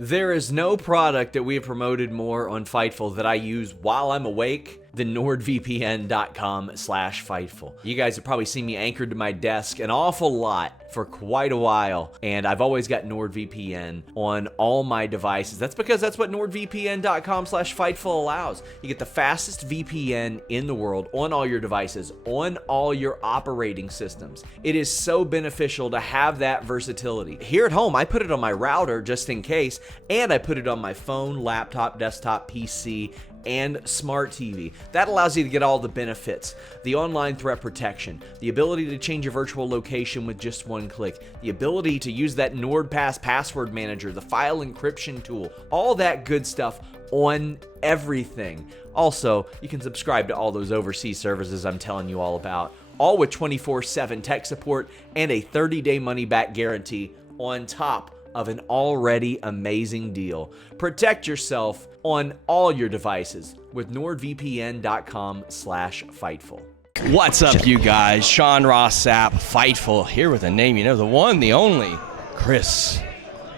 There is no product that we have promoted more on Fightful that I use while I'm awake than NordVPN.com/Fightful. You guys have probably seen me anchored to my desk an awful lot for quite a while, and I've always got NordVPN on all my devices. That's because that's what NordVPN.com/Fightful allows. You get the fastest VPN in the world on all your devices, on all your operating systems. It is so beneficial to have that versatility. Here at home, I put it on my router just in case, and I put it on my phone, laptop, desktop, PC, and smart TV. That allows you to get all the benefits. The online threat protection, the ability to change your virtual location with just one click, the ability to use that NordPass password manager, the file encryption tool, all that good stuff on everything. Also, you can subscribe to all those overseas services I'm telling you all about, all with 24/7 tech support and a 30-day money-back guarantee on top of an already amazing deal. Protect yourself on all your devices with NordVPN.com/Fightful. What's up, you guys? Shawn, Sapp, Fightful, here with a name you know, the one, the only, Chris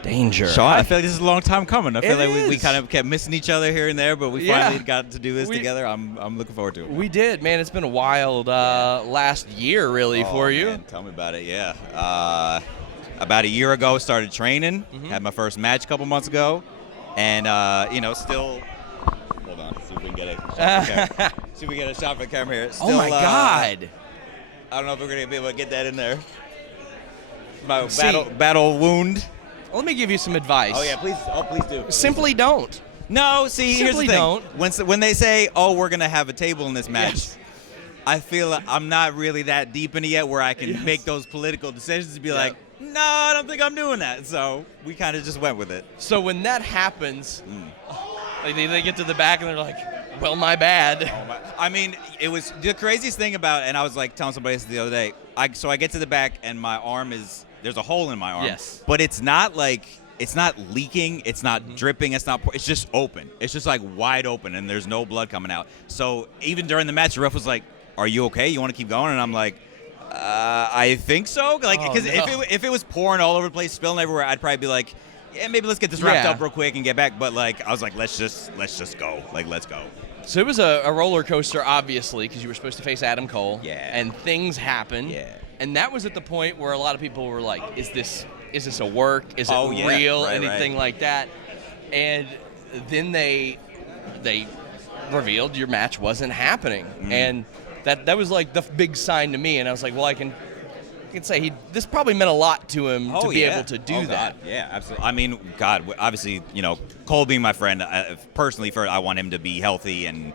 Danger. Shawn, I feel like this is a long time coming. I feel like we is. kind of kept missing each other here and there, but we finally got to do this together. I'm looking forward to it. We did, man. It's been a wild last year, really, for you. Man, tell me about it, yeah. About a year ago, started training. Had my first match a couple months ago. And, still... Hold on. See if we can get a shot for the camera. See if we can get a shot for the camera here. Still, oh, my God. I don't know if we're going to be able to get that in there. My battle wound. Let me give you some advice. Oh, yeah, please. Oh, please do. Simply don't. No, see, here's the Simply thing. don't. When they say, oh, we're going to have a table in this match, Yes. I feel like I'm not really that deep in it yet where I can make those political decisions to be like, no, I don't think I'm doing that. So we kind of just went with it. So when that happens, they get to the back and they're like, well, my bad. I mean, it was the craziest thing about, and I was like telling somebody this the other day. So I get to the back and my arm there's a hole in my arm. Yes. But it's not leaking. It's not dripping. It's just open. It's just like wide open and there's no blood coming out. So even during the match, the ref was like, are you okay? You want to keep going? And I'm like, I think so. Like, because if it was pouring all over the place, spilling everywhere, I'd probably be like, yeah, maybe let's get this wrapped up real quick and get back. But like, I was like, let's just go. Like, let's go. So it was a roller coaster, obviously, because you were supposed to face Adam Cole. Yeah. And things happened. Yeah. And that was at the point where a lot of people were like, is this a work? Is it real? Right, anything like that? And then they revealed your match wasn't happening. And that was like the big sign to me. And I was like, well, I can say this probably meant a lot to him to be able to do that. God. Yeah, absolutely. I mean, God, obviously, Cole being my friend, personally, I want him to be healthy and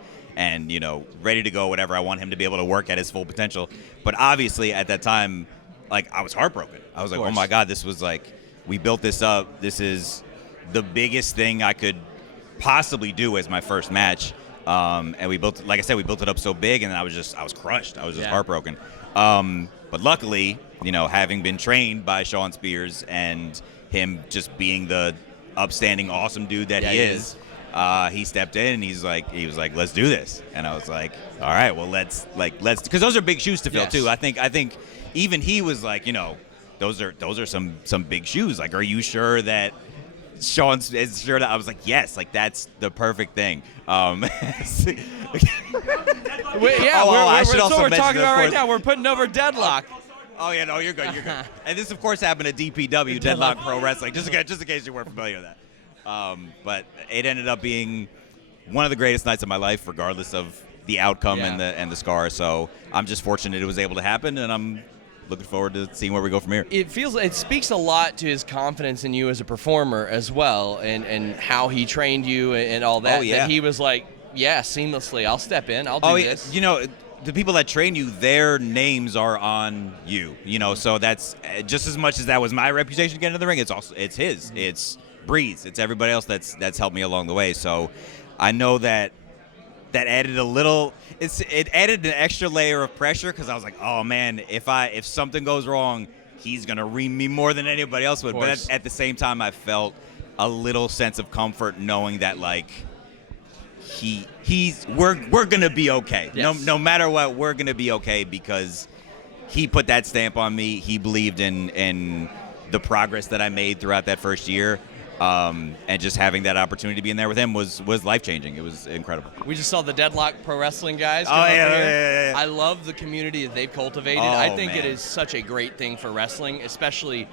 ready to go, whatever. I want him to be able to work at his full potential. But obviously, at that time, like, I was heartbroken. I was like, oh my God, this was like, we built this up. This is the biggest thing I could possibly do as my first match. And we built it up so big, and I was crushed. I was just heartbroken. But luckily, having been trained by Shawn Spears and him just being the upstanding, awesome dude that he is, he stepped in and he was like, let's do this. And I was like, all right, well, let's, because those are big shoes to fill too. I think even he was like, those are some big shoes. Like, are you sure that Shawn is sure that I was like, yes, like that's the perfect thing. We're talking about right now. We're putting over Deadlock. Oh yeah, no, you're good. And this, of course, happened at DPW, Deadlock Pro Wrestling, just in case you weren't familiar with that. But it ended up being one of the greatest nights of my life, regardless of the outcome and the scar. So I'm just fortunate it was able to happen, and I'm looking forward to seeing where we go from here. It speaks a lot to his confidence in you as a performer as well, and how he trained you and all that. That he was like, seamlessly, I'll step in, I'll do this. The people that train you, their names are on you. So that's just as much as that was my reputation getting into the ring. It's his. It's Breeze. It's everybody else that's helped me along the way. So I know that added a little. It added an extra layer of pressure because I was like, oh man, if something goes wrong, he's gonna ream me more than anybody else would. But at the same time, I felt a little sense of comfort knowing that like we're gonna be okay. Yes. No matter what, we're gonna be okay because he put that stamp on me. He believed in the progress that I made throughout that first year. And just having that opportunity to be in there with him was life-changing. It was incredible. We just saw the Deadlock Pro Wrestling guys. Oh, come over yeah, here. yeah. I love the community that they've cultivated. Oh, I think it man. is such a great thing for wrestling, especially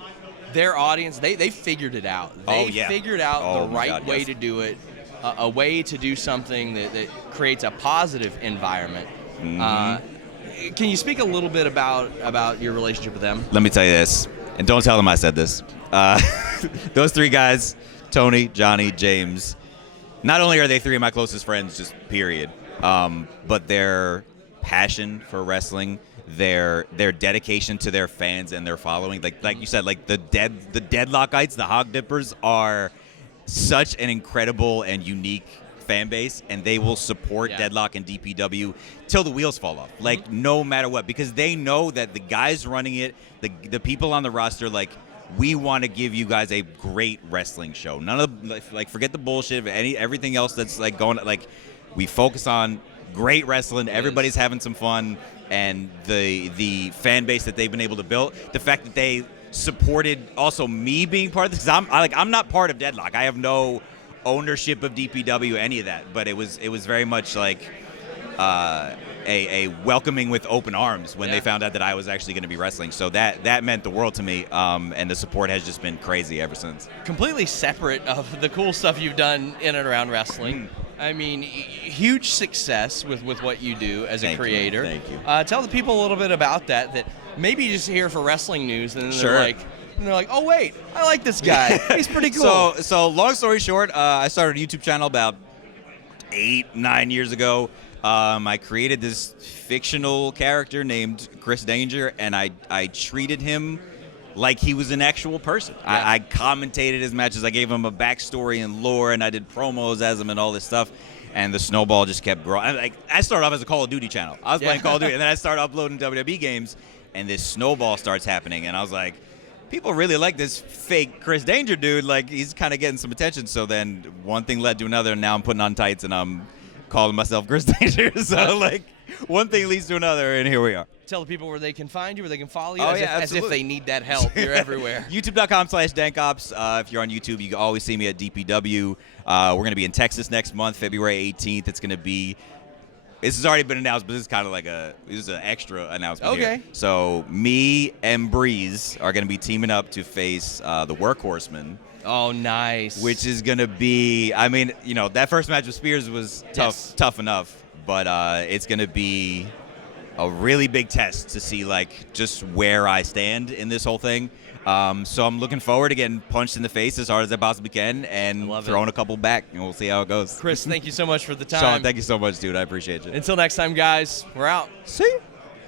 their audience. They figured it out. They Oh, yeah. figured out Oh, the my right God, way yes. to do it, a way to do something that creates a positive environment. Can you speak a little bit about your relationship with them? Let me tell you this, and don't tell them I said this. Those three guys, Tony, Johnny, James, not only are they three of my closest friends, just period, but their passion for wrestling, their dedication to their fans and their following, like you said, like the Deadlockites, the Hog Dippers, are such an incredible and unique fan base, and they will support Deadlock and DPW till the wheels fall off, like no matter what, because they know that the guys running it, the people on the roster, like, we want to give you guys a great wrestling show. None of, like, forget the bullshit, everything else that's like going, like, we focus on great wrestling. Everybody's having some fun, and the fan base that they've been able to build, the fact that they supported also me being part of this, because I'm not part of Deadlock. I have no ownership of DPW, any of that, but it was very much like a welcoming with open arms when they found out that I was actually going to be wrestling. So that meant the world to me, and the support has just been crazy ever since. Completely separate of the cool stuff you've done in and around wrestling. I mean, huge success with what you do as a creator. Thank you. Tell the people a little bit about that maybe you just hear for wrestling news, and then Sure. they're like, oh wait, I like this guy. He's pretty cool. So long story short, I started a YouTube channel about 8-9 years ago. I created this fictional character named Chris Danger, and I treated him like he was an actual person. Yeah. I commentated his matches. I gave him a backstory and lore, and I did promos as him and all this stuff. And the snowball just kept growing. I started off as a Call of Duty channel. I was playing Call of Duty, and then I started uploading WWE games, and this snowball starts happening. And I was like, people really like this fake Chris Danger dude. Like, he's kind of getting some attention. So then one thing led to another, and now I'm putting on tights, and I'm calling myself Chris Danger. So, like, one thing leads to another, and here we are. Tell the people where they can find you, where they can follow you, Oh, as yeah, if absolutely. they need that help. You're everywhere. YouTube.com/DankOps. If you're on YouTube, you can always see me at DPW. We're going to be in Texas next month, February 18th. It's going to be, this has already been announced, but this is kind of like this is an extra announcement Okay. here. So me and Breeze are going to be teaming up to face the Workhorsemen, Oh, nice. which is going to be, I mean, you know, that first match with Spears was tough enough, but it's going to be a really big test to see, like, just where I stand in this whole thing. So I'm looking forward to getting punched in the face as hard as I possibly can and throwing a couple back, and we'll see how it goes. Chris, thank you so much for the time. Shawn, thank you so much, dude. I appreciate you. Until next time, guys, we're out. See you.